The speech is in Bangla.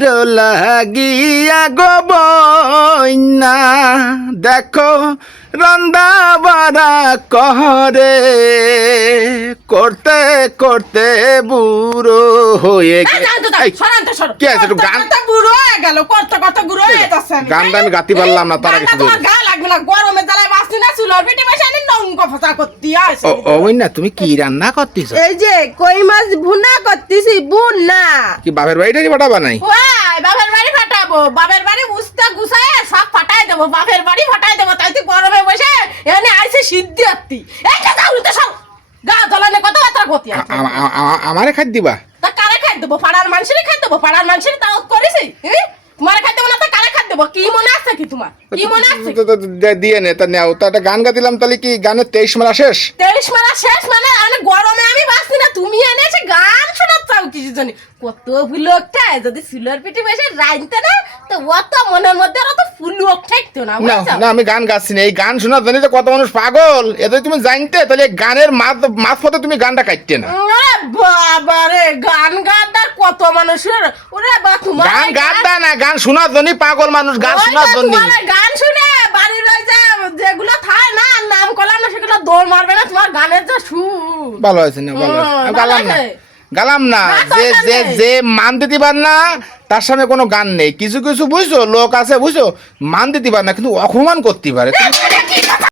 তোমার লাগিয়া গো বইনা দেখো রন্দা বাড়া কহরে করতে করতে বুড়ো হয়ে কি আছে একটু গান বুড়ো হয়ে গেল করতে করতে বুড়ো হয়ে যাচ্ছে গান আমি গাতি পারলাম না তার আগে তোমার গা লাগবে না গরমে জ্বালায় বাসি না চুলার পিঠে বসে আনি নঙ্গ ফসা করতে আসে ওই না তুমি কি রান্না করতেছ এই যে কই মাছ ভুনা করতেছি বুনা কি বাপের বাড়িটাই পাঠাবা নাই ওই বাপের বাড়ি ফাটাবো বাপের বাড়ি উস্তা গুছায় সব ফাটাই দেবো বাপের বাড়ি ফাটাই দেবো তাই তুই গরমে বসে এখানে আইসে সিদ্ধি আত্তি এইটা যাও তো সব গা জ্বলানে কথাবার্তা করতে আছে আমারে খাই দিবা তা কারে খাই দেবো পাড়ার মানুষেরই খাই দেবো পাড়ার মানুষের দাওয়াত করেছি তোমার খাই দেবো না তো কারে খাই দেবো কি মনে আছে কি তোমার কি মনে আছে দিয়ে নে তা নেও তা একটা গান গাতিলাম তাহলে কি গানের 23 মারা শেষ 23 মারা শেষ মানে আমি গরমে আমি বাঁচছি না তুমি এনেছে গান শোনাতে চাও কিছু জানি কত ফুলকটা যদি সিলর পিঠে বসে রাইনতে না তো অত মনের মধ্যে অত ফুলক ঠাকতো না না আমি গান গাচ্ছি না এই গান শোনার জন্য তো কত মানুষ পাগল এত তুমি জানতে তাহলে গানের মাঝ পথে তুমি গানটা কাটতে না বাবা রে গান গাদার কত মানুষের ওরে বা তোমার গান গাদা না গান শোনার জন্য পাগল মানুষ গান শোনার জন্য গান শুনে বাড়ির ওই যে যেগুলো থায় না নাম করলাম না সেগুলো দৌড় মারবে না তোমার গানের যে সুর ভালো হয়েছে না ভালো গালাম না যে যে যে মান দিতে পার না তার সামনে কোনো গান নেই কিছু কিছু বুঝছো লোক আছে বুঝছো মান দিতে পার না কিন্তু অপমান করতে পারে